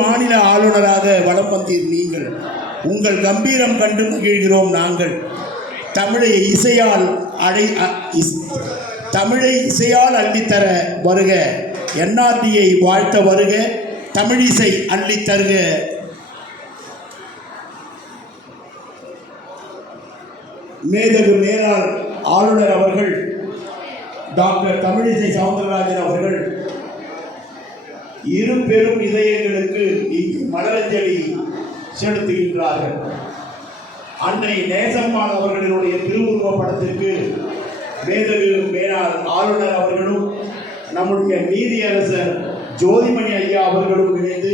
மாநில ஆளுநராக வலம் வந்தீர் நீங்கள். உங்கள் கம்பீரம் கண்டு மகிழ்கிறோம் நாங்கள். தமிழை இசையால் அள்ளித்தர வருக. என்ஆர்டியை வாழ்த்த வருக. தமிழிசை அள்ளித்தருக. மேதகு மேலாள் ஆளுநர் அவர்கள் டாக்டர் தமிழிசை சவுந்தரராஜன் அவர்கள் இரு பெரும் இதயங்களுக்கு இங்கு மலரஞ்சலி செலுத்துகின்றார்கள். அன்னை நேசம்மாள் அவர்களுடைய திருவுருவ படத்திற்கு மேதகு மேலாள் ஆளுநர் அவர்களும் நம்முடைய நீதியரசர் ஜோதிமணி ஐயா அவர்களும் இணைந்து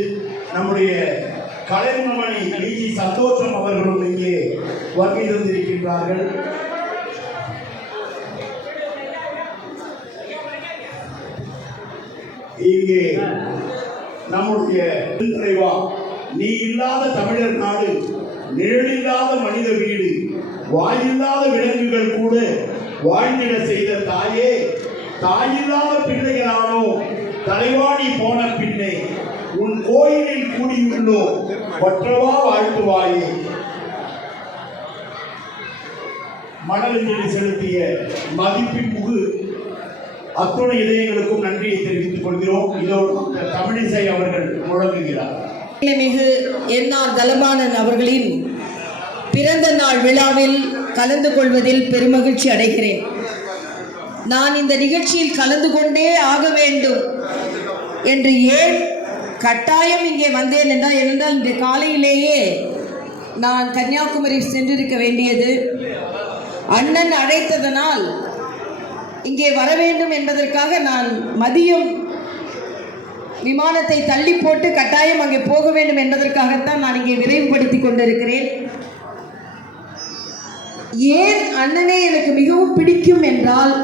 நம்முடைய கலைமணி விஜி சந்தோஷம் அவர்களும் இங்கே வருகை தந்திருக்கின்றார்கள். இங்கே நம்முடைய இறைவா, நீ இல்லாத தமிழர் நாடு, நிழலில்லாத மனித வீடு, வாயில்லாத விலங்குகள் கூட வாழ்ந்திட செய்த தாயே, தாயில்லாத பிள்ளைகளானோ தலைவாணி போன பின்னே உன் கோயிலில் கூடியுள்ளோ ஒற்றவா வாழ்த்துவாயே. மலரஞ்சலி செலுத்திய மதிப்பின் முகு அத்துணை இதயங்களுக்கும் நன்றியை தெரிவித்துக் கொள்கிறோம். இதோடு தமிழிசை அவர்கள் முழங்குகிறார். மிகு என்ஆர் தலபாணன் அவர்களின் பிறந்த நாள் விழாவில் கலந்து கொள்வதில் பெருமகிழ்ச்சி அடைகிறேன். நான் இந்த நிகழ்ச்சியில் கலந்து கொண்டே ஆக வேண்டும் என்று ஏன் கட்டாயம் இங்கே வந்தேன் என்றால் இன்று காலையிலேயே நான் கன்னியாகுமரி சென்றிருக்க வேண்டியது. அண்ணன் அழைத்ததனால் இங்கே வர வேண்டும் என்பதற்காக நான் மதியம் விமானத்தை தள்ளி போட்டு கட்டாயம் அங்கே போக வேண்டும் என்பதற்காகத்தான் நான் இங்கே விரைவுபடுத்தி கொண்டிருக்கிறேன். ஏன் அண்ணனை எனக்கு மிகவும் பிடிக்கும் என்றால்,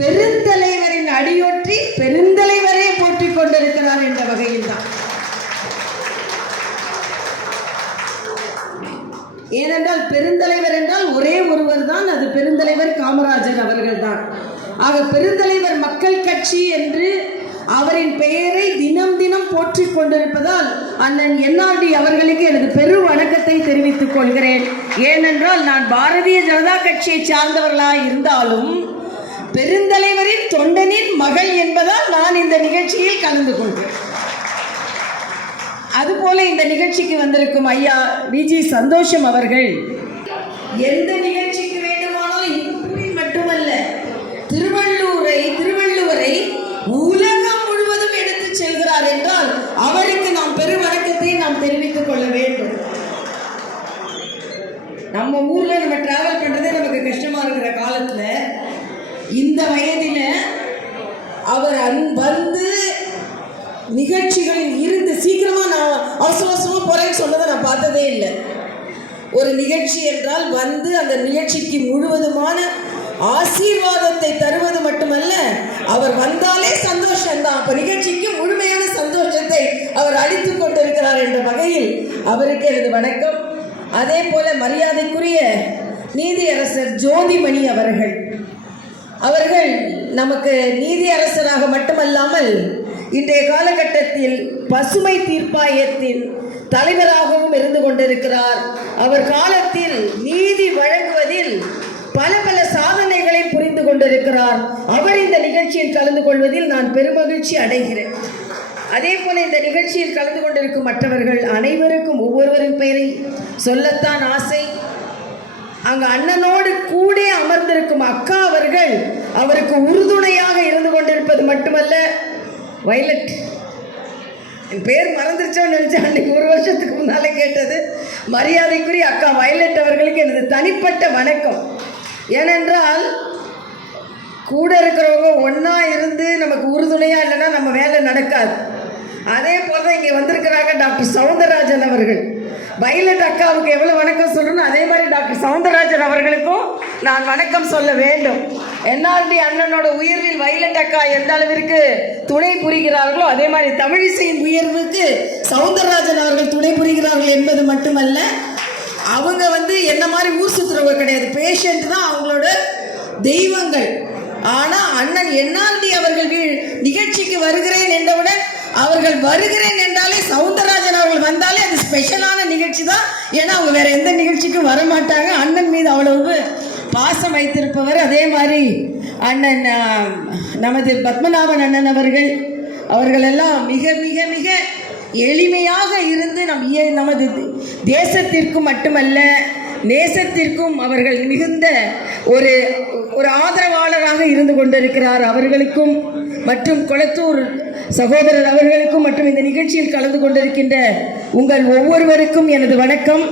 பெருந்தலைவரின் அடியொற்றி பெருந்தலைவரே போற்றிக் கொண்டிருக்கிறார் என்ற வகையில் தான். ஏனென்றால் பெருந்தலைவர் என்றால் ஒரே ஒருவர் தான், அது பெருந்தலைவர் காமராஜர் அவர்கள் தான். ஆக பெருந்தலைவர் மக்கள் கட்சி என்று அவரின் பெயரை தினம் தினம் போற்றிக் கொண்டிருப்பதால் அண்ணன் என்ஆர்டி அவர்களுக்கு எனது பெரு வணக்கத்தை தெரிவித்துக் கொள்கிறேன். ஏனென்றால் நான் பாரதிய ஜனதா கட்சியை சார்ந்தவர்களாக இருந்தாலும் பெருந்தலைவரின் தொண்டனின் மகள் என்பதால் நான் இந்த நிகழ்ச்சியில் கலந்து கொள்கிறேன். அதுபோல இந்த நிகழ்ச்சிக்கு வந்திருக்கும் ஐயா விஜி சந்தோஷம் அவர்கள் எந்த நிகழ்ச்சிக்கு வேண்டுமானாலும் இந்தூரில் மட்டுமல்ல திருவள்ளுவரை உலகம் முழுவதும் எடுத்து செல்கிறார் என்றால் அவருக்கு நாம் பெரு வணக்கத்தை நாம் தெரிவித்துக் கொள்ள வேண்டும். நம்ம ஊர்ல நம்ம டிராவல் பண்றதே நமக்கு கஷ்டமா இருக்கிற காலத்துல இந்த வயதில அவர் வந்து நிகழ்ச்சிகளில் இருந்து சீக்கிரமா நான் அவசரமா போறேன்னு சொன்னதை நான் பார்த்ததே இல்லை. ஒரு நிகழ்ச்சி என்றால் வந்து அந்த நிகழ்ச்சிக்கு முழுவதுமான ஆசீர்வாதத்தை தருவது மட்டுமல்ல, அவர் வந்தாலே சந்தோஷம்தான். அப்ப நிகழ்ச்சிக்கு முழுமையான சந்தோஷத்தை அவர் அளித்துக் கொண்டிருக்கிறார் என்ற வகையில் அவருக்கு எனது வணக்கம். அதே போல மரியாதைக்குரிய நீதியரசர் ஜோதிமணி அவர்கள் நமக்கு நீதியரசராக மட்டுமல்லாமல் இன்றைய காலகட்டத்தில் பசுமை தீர்ப்பாயத்தின் தலைவராகவும் இருந்து கொண்டிருக்கிறார். அவர் காலத்தில் நீதி வழங்குவதில் பல சாதனைகளை புரிந்து கொண்டிருக்கிறார். அவர் இந்த நிகழ்ச்சியில் கலந்து கொள்வதில் நான் பெருமகிழ்ச்சி அடைகிறேன். அதே போல இந்த நிகழ்ச்சியில் கலந்து கொண்டிருக்கும் மற்றவர்கள் அனைவருக்கும் ஒவ்வொருவரின் பெயரை சொல்லத்தான் ஆசை. அங்கு அண்ணனோடு கூட அமர்ந்திருக்கும் அக்கா அவர்கள் அவருக்கு உறுதுணையாக இருந்து கொண்டிருப்பது மட்டுமல்ல, வயலட் என் பேர் மறந்துருச்சோன்னு நினைச்சேன். அன்னைக்கு ஒரு வருஷத்துக்கு முன்னாலே கேட்டது. மரியாதைக்குரிய அக்கா வயலட் அவர்களுக்கு எனது தனிப்பட்ட வணக்கம். ஏனென்றால் கூட இருக்கிறவங்க ஒன்றா இருந்து நமக்கு உறுதுணையாக இல்லைன்னா நம்ம வேலை நடக்காது. அதே போல தான் இங்கே வந்திருக்கிறாங்க டாக்டர் சவுந்தரராஜன் அவர்கள். வயலட் அக்காவுக்கு எவ்வளோ வணக்கம் சொல்லணும், அதே மாதிரி டாக்டர் சவுந்தரராஜன் அவர்களுக்கும் நான் வணக்கம் சொல்ல வேண்டும். என்ஆர்டி அண்ணனோட உயர்வில் வயலட் அக்கா எந்த அளவிற்கு துணை புரிகிறார்களோ அதே மாதிரி தமிழிசையின் உயர்வுக்கு சவுந்தரராஜன் அவர்கள் துணை புரிகிறார்கள் என்பது மட்டுமல்ல, அவங்க என்ன மாதிரி ஊர் சுற்றுறவங்க கிடையாது, பேஷண்ட் தான் அவங்களோட தெய்வங்கள். ஆனால் அண்ணன் என்ஆர்டி அவர்கள் நிகழ்ச்சிக்கு வருகிறேன் என்றவுடன் அவர்கள் வருகிறேன் என்றாலே சவுந்தர ஏன்னா அவங்க வேற எந்த நிகழ்ச்சிக்கும் வர மாட்டாங்க. அண்ணன் மீது அவ்வளவு பாசம் வைத்திருப்பவர். அதே மாதிரி அண்ணன் நமது பத்மநாபன் அண்ணன் அவர்கள் எல்லாம் மிக மிக மிக எளிமையாக இருந்து நமது தேசத்திற்கும் மட்டுமல்ல நேசத்திற்கும் அவர்கள் மிகுந்த ஒரு ஆதரவாளராக இருந்து கொண்டிருக்கிறார். அவர்களுக்கும் மற்றும் கொளத்தூர் சகோதரர் அவர்களுக்கும் மற்றும் இந்த நிகழ்ச்சியில் கலந்து கொண்டிருக்கின்ற உங்கள் ஒவ்வொருவருக்கும் எனது வணக்கம்.